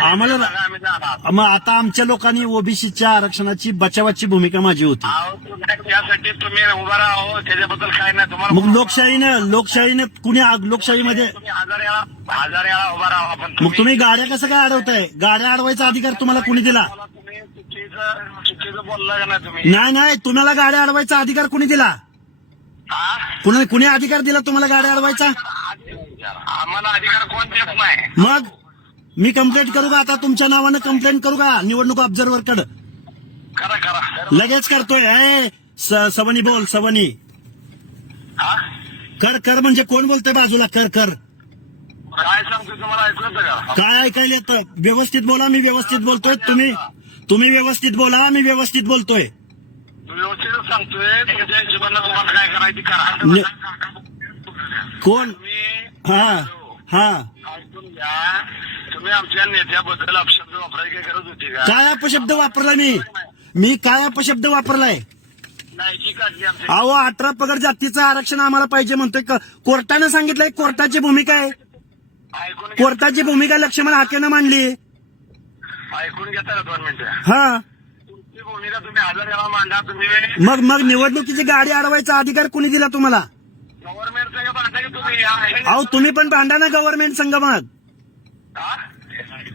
आम्हाला आम्ही जाणार मग आता आमच्या लोकांनी ओबीसीच्या आरक्षणाची बचावाची भूमिका माझी होती. अहो तुम्ही यासाठी तुम्ही उभा राहा त्याच्याबद्दल काय नाही तुम्हाला मग लोकशाहीनं लोकशाहीनं कुणी लोकशाहीमध्ये तुम्ही हजार वेळा हजार वेळा उभा राहा पण मग तुम्ही गाड्या कसं काय अडवताय? गाड्या अडवायचा अधिकार तुम्हाला कुणी दिला? मला तुम्ही चुकीचं चुकीचं बोलला का नाही तुम्ही? नाही नाही तुम्हाला गाड्या अडवायचा अधिकार कुणी दिला? हा? कुणी कुणी अधिकार दिला तुम्हाला गाड्या अडवायचा? आम्हाला अधिकार कोण देत नाही. मग? मी कंप्लेंट करू का? आता तुमच्या नावानं कंप्लेंट करू का? निवडणूक ऑब्झर्व्हरकडे करा करा. लगेच करतोय. ए, स- सवनी बोल सवनी. हा? कर कर म्हणजे कोण बोलतोय बाजूला? कर कर. काय सांगतो तुम्हाला? ऐकू येतं का काय ऐकायला येतं? व्यवस्थित बोला मी व्यवस्थित बोलतोय. तुम्ही तुम्ही व्यवस्थित बोला मी व्यवस्थित बोलतोय. मी व्यवस्थितच सांगतोय. तुमच्या हिशोबानं तुम्हाला काय करायची नि- करा. कोण? हा हा. ऐकून घ्या. तुम्ही आमच्या नेत्याबद्दल अपशब्द वापरायची काय गरज होती का? काय अपशब्द वापरला मी? मी काय अपशब्द वापरलाय? नाही काढली आमची अहो अठरा पगड जातीचं आरक्षण आम्हाला पाहिजे म्हणतोय. क- कोर्टानं सांगितलंय कोर्टाची भूमिका आहे. ऐकून घ्या. कोर्टाची भूमिका लक्ष्मण हाकेनं मांडली. ऐकून घेता का दोन मिनिटं. हा. तुमची भूमिका तुम्ही हजार वेळा मांडा तुम्ही. मग मग निवडणुकीची गाडी अडवायचा अधिकार कुणी दिला तुम्हाला? गव्हर्नमेंट संघ मांडा की तुम्ही अहो तुम्ही पण भांडा ना गव्हर्नमेंट संघ मग?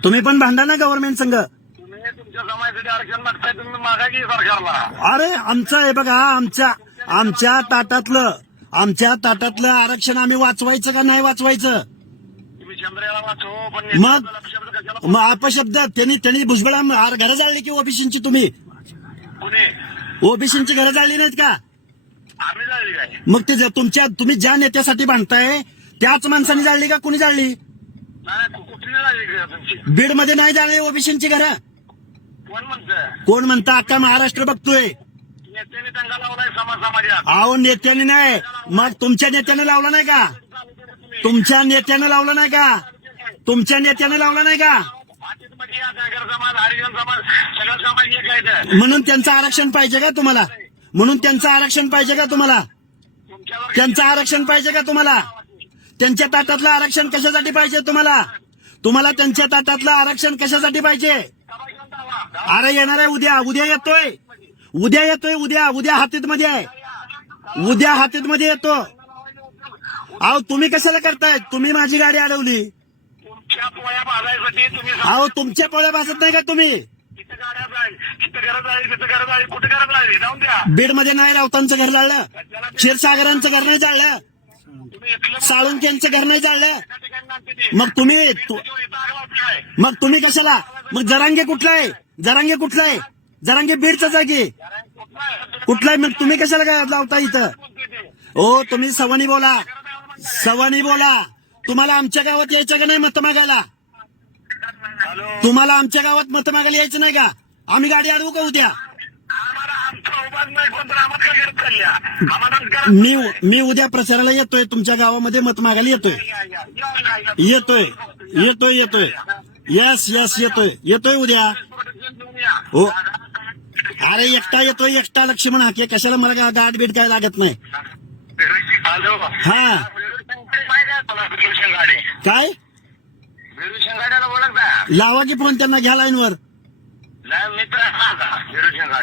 तुम्ही पण भांडा ना गव्हर्नमेंट संघ तुम्ही तुमच्या समाजासाठी आरक्षण मागताय तुम्ही मागा की सरकारला? अरे आमचं आहे बघा आमच्या आमच्या ताटातलं आमच्या ताटातलं आरक्षण आम्ही वाचवायचं का नाही वाचवायचं? तुम्ही पण मग कशाला मग अपशब्द त्यांनी त्यांनी भुजबळ घरं जाळली की ओबीसीची तुम्ही? कुणी? ओबीसीची घरं जाळली नाहीत का? आम्ही जाळली काय? मग ते तुमच्या तुम्ही ज्या नेत्यासाठी बांधताय त्याच माणसाने जाळली का कुणी जाळली? बीडमध्ये नाही जाळली ओबीसीची घरं. कोण म्हणतं कोण म्हणता? अख्खा महाराष्ट्र बघतोय. नेत्याने दंगा लावलाय समाज समाजात. अहो नेत्याने नाही. मग तुमच्या नेत्याने लावला नाही का? तुमच्या नेत्यानं लावलं नाही का? तुमच्या नेत्याने लावला नाही का? मध्ये या धनगर समाज हरिजन समाज सगळं समाज एक आहे इथं. म्हणून त्यांचं आरक्षण पाहिजे का तुम्हाला? म्हणून त्यांचं आरक्षण पाहिजे का तुम्हाला? तुमच्यावर त्यांचं आरक्षण पाहिजे का तुम्हाला? त्यांच्या ताटातलं आरक्षण कशासाठी पाहिजे तुम्हाला? तुम्हाला त्यांच्या ताटातलं आरक्षण कशासाठी पाहिजे. अरे येणार आहे उद्या. उद्या येतोय. उद्या येतोय उद्या. उद्या हातीत मध्ये आहे. उद्या हातीत मध्ये येतो. अहो तुम्ही कशाला करताय? तुम्ही माझी गाडी अडवली. अहो तुमच्या पोळ्या भासत नाही का तुम्ही? तिथं गाड्या जाईल. तिथं गरज आहे तिथं गरज आहे. कुठे गरज आहे? जाऊन द्या. बीडमध्ये नाही राऊतांचं घर जाळलं. क्षीरसागरांचं घर नाही जाळलं. साळुंक्यांचं घर नाही जाळलं ते. मग तुम्ही? मग तुम्ही कशाला? मग जरांगे कुठला आहे जरांगे कुठला आहे जरांगे बीडचा जागी. कुठलं आहे? मग तुम्ही कशाला लावता इथं. हो तुम्ही सवानी बोला. सवानी बोला. तुम्हाला आमच्या गावात यायचं का नाही मत मागायला? हॅलो. तुम्हाला आमच्या गावात मत मागायला यायचं नाही का? आम्ही गाडी अडवू का उद्या? मी मी उद्या प्रचाराला येतोय तुमच्या गावामध्ये मत मागायला येतोय. येतोय येतोय येतोय. यस यस येतोय. येतोय उद्या. हो. अरे एकटा येतोय एकटा लक्ष्मण हाके. कशाला मला गाठ बीट काय लागत नाही? हा. काय? लावा की फोन त्यांना घ्या लाईनवर.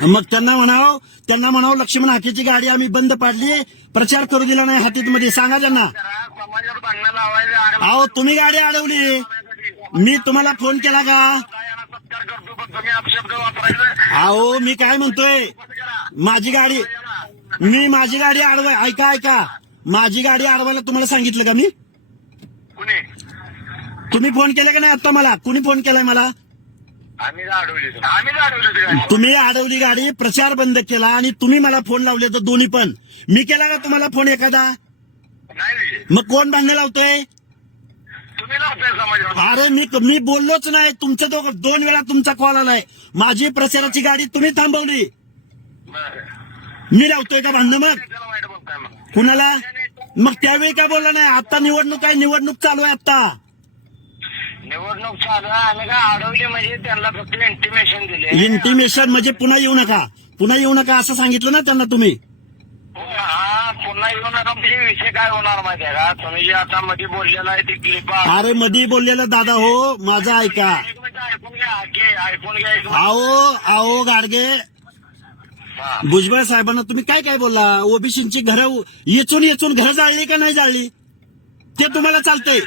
मग त्यांना म्हणाव त्यांना म्हणावं लक्ष्मण हाकेची गाडी आम्ही बंद पाडली प्रचार करू दिला नाही हातीत मध्ये सांगा त्यांना. अहो तुम्ही गाडी अडवली. मी तुम्हाला फोन केला का? अहो मी काय म्हणतोय? माझी गाडी मी माझी गाडी अडवाय ऐका ऐका. माझी गाडी अडवायला तुम्हाला सांगितलं का मी? तुम्ही फोन केला का नाही आता मला? कुणी फोन केलाय मला? आम्ही अडवली आम्ही अडवली होती काय तुम्ही अडवली गाडी प्रचार बंद केला आणि तुम्ही मला फोन लावले तर दोन्ही पण. मी केला का तुम्हाला फोन एखादा? नाही मग कोण भांडण लावतोय? तुम्ही लावताय समाजावर अरे मी मी बोललोच नाही. तुमचं दोघं दोन वेळा तुमचा कॉल आलाय. माझी प्रचाराची गाडी तुम्ही थांबवली. बरं. मी लावतोय का भांडणं मग? त्याला वाईट बोलताय मग. कुणाला? मग त्यावेळी काय बोलला नाही? आता निवडणूक आहे निवडणूक चालू आहे आता. निवडणूक चालू आहे आम्ही काय अडवली म्हणजे त्यांना फक्त इंटिमेशन दिले इंटिमेशन म्हणजे पुन्हा येऊ नका. पुन्हा येऊ नका असं सांगितलं ना त्यांना तुम्ही. हा पुन्हा येऊ नका. म्हणजे विषय काय होणार माहिती आहे का? तुम्ही जे आता मध्ये बोललेला आहे ती क्लिप अरे मधी बोललेला दादा हो माझा ऐका. एक मिनिट आयफोन घ्या एक आओ आओ गाडगे. हा. भुजबळ साहेबांना तुम्ही काय काय बोलला? ओबीसीची घरं येचून येचून घरं जाळली का नाही जाळली? ते तुम्हाला चालतंय.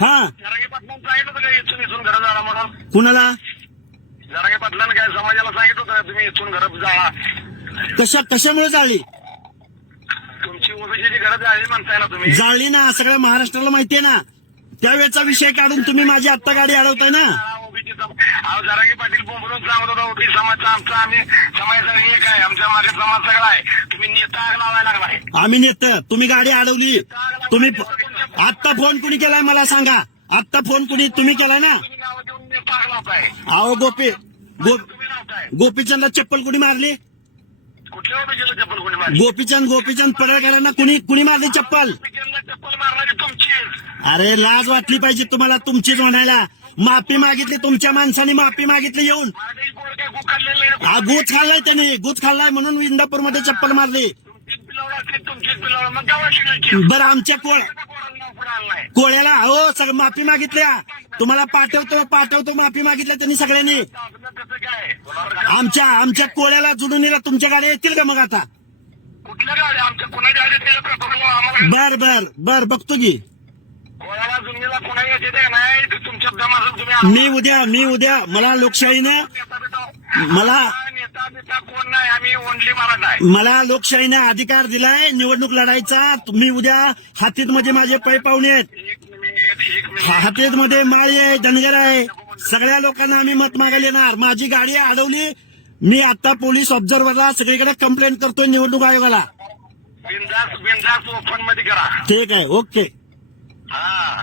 हा. जरांगे पाटलांना सांगितलं होतं का इथून इथून घरं जाळा म्हणून? कुणाला? जरांगे पाटलांना काय समाजाला सांगितलं होतं का तुम्ही इथून घरं जाळा? कशा कशामुळे जाळली तुमची ओबीसीची घरं जाळली म्हणताय ना तुम्ही. जाळली ना सगळ्या महाराष्ट्राला माहितीये ना. त्यावेळेचा विषय काढून तुम्ही माझी आत्ता गाडी अडवताय ना. ओबीसीचा. अहो जरांगे पाटील बोंबलून सांगत होता ओबीसी समाजचा आमचा आम्ही समाजाचा एक आहे. आमच्या मागे समाज सगळा आहे. तुम्ही नेता आग लावायला लागलाय. आम्ही नेत. तुम्ही गाडी अडवली. तुम्ही आत्ता फोन कुणी केलाय मला सांगा. आत्ता फोन कुणी तुम्ही केलाय ना? अहो गोपी गो तुम्ही लावताय गोपीचंदला चप्पल कुणी मारली? गोपीचंद गोपीचंद पडळकरांना कुणी कुणी मारली चप्पल? अरे लाज वाटली पाहिजे तुम्हाला तुमचीच म्हणायला. माफी मागितली तुमच्या माणसाने माफी मागितली येऊन. हा गुच खाल्लाय त्याने. गुच खाल्लाय म्हणून इंदापूरमध्ये चप्पल मारली. बरं आमच्या कोळ कोळ्याला हो सगळं माफी मागितल्या. तुम्हाला पाठवतो पाठवतो माफी मागितल्या त्यांनी सगळ्यांनी. आमच्या आमच्या कोळ्याला जुडूनीला तुमच्या गाड्या येतील का मग आता? बर बर बर बघतो की. मी उद्या मी उद्या मला लोकशाहीनं मला नेता बिता कोण नाही आम्ही ओनली मराठा आहे मला लोकशाहीने अधिकार दिलाय. निवडणूक लढायचा. मी उद्या हातीत मध्ये माझे पै पाहुणे आहेत. एक मिनिट एक मिनिट हातीत मध्ये माळी आहे धनगर आहे. सगळ्या लोकांना आम्ही मत मागायला येणार. माझी गाडी अडवली. मी आता पोलीस ऑब्झर्व्हरला सगळीकडे कंप्लेंट करतोय निवडणूक आयोगाला. बिंदास बिंदास ओपनमध्ये करा. ठीक आहे. ओके. हा.